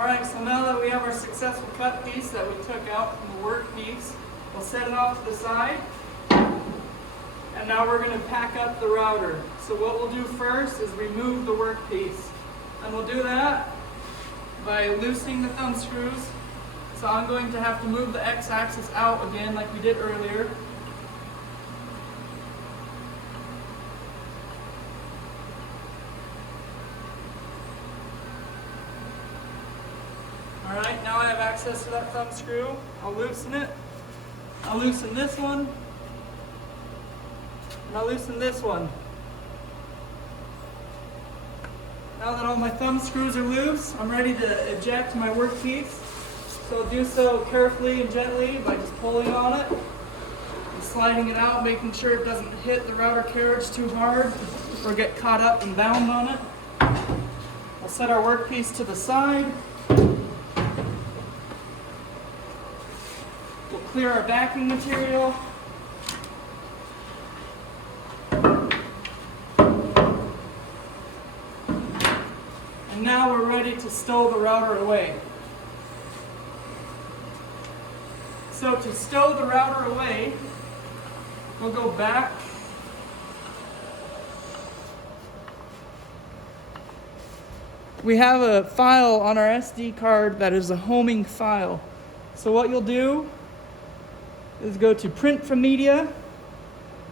Alright, so now that we have our successful cut piece that we took out from the work piece, we'll set it off to the side. And now we're going to pack up the router. So what we'll do first is remove the work piece. And we'll do that by loosening the thumb screws. So I'm going to have to move the X-axis out again like we did earlier. Alright, now I have access to that thumb screw. I'll loosen it. I'll loosen this one. And I'll loosen this one. Now that all my thumb screws are loose, I'm ready to eject my workpiece. So I'll do so carefully and gently by just pulling on it and sliding it out, making sure it doesn't hit the router carriage too hard or get caught up and bound on it. I'll set our workpiece to the side. We'll clear our backing material. And now we're ready to stow the router away. So to stow the router away, we'll go back. We have a file on our SD card that is a homing file. So what you'll do is go to Print from Media,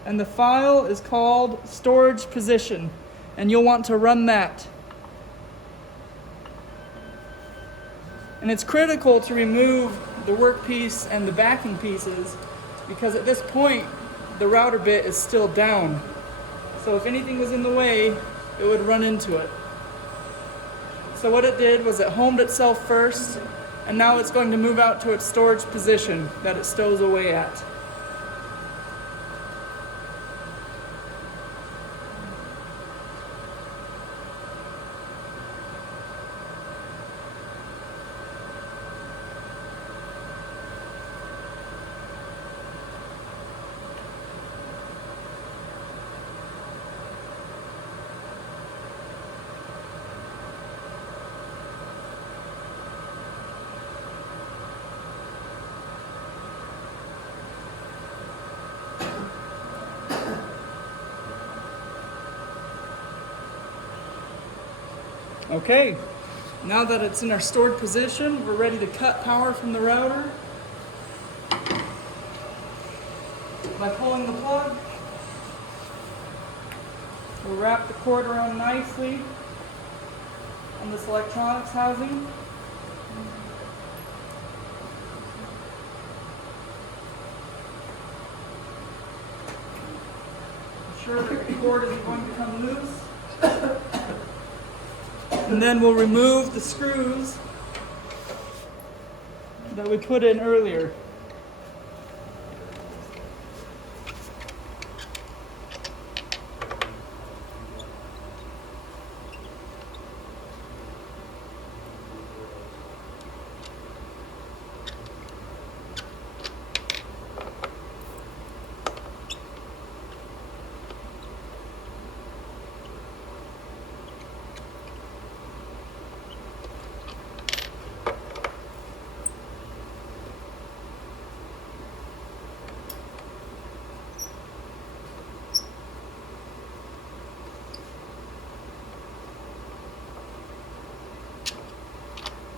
and the file is called Storage Position, and you'll want to run that. And it's critical to remove the workpiece and the backing pieces because at this point the router bit is still down. So if anything was in the way, it would run into it. So what it did was it homed itself first, and now it's going to move out to its storage position that it stows away at. Okay, now that it's in our stored position, we're ready to cut power from the router by pulling the plug. We'll wrap the cord around nicely on this electronics housing. Ensure that the cord isn't going to come loose. And then we'll remove the screws that we put in earlier.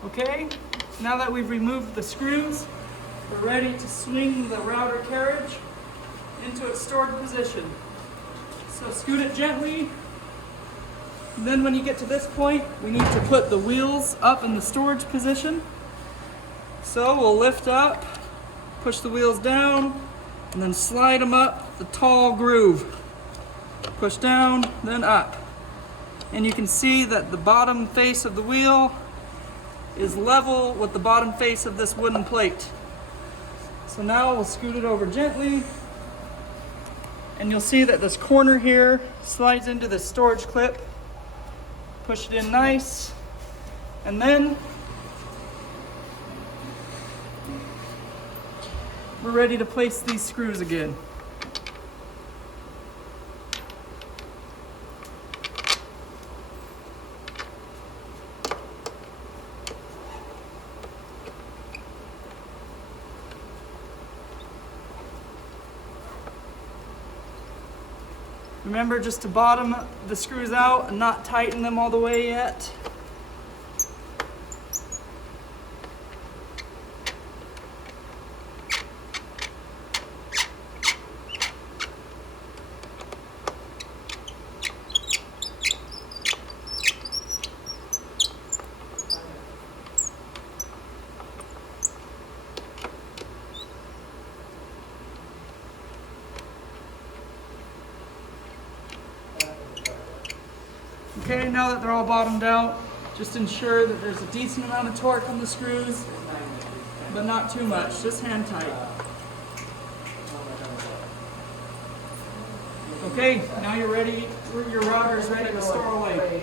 Okay, now that we've removed the screws, we're ready to swing the router carriage into its stored position. So scoot it gently, and then when you get to this point, we need to put the wheels up in the storage position. So we'll lift up, push the wheels down, and then slide them up the tall groove. Push down, then up. And you can see that the bottom face of the wheel is level with the bottom face of this wooden plate. So now we'll scoot it over gently, and you'll see that this corner here slides into the storage clip. Push it in nice, and then we're ready to place these screws again. Remember just to bottom the screws out and not tighten them all the way yet. Okay, now that they're all bottomed out, just ensure that there's a decent amount of torque on the screws, but not too much, just hand tight. Okay, now you're ready, your router is ready to store away.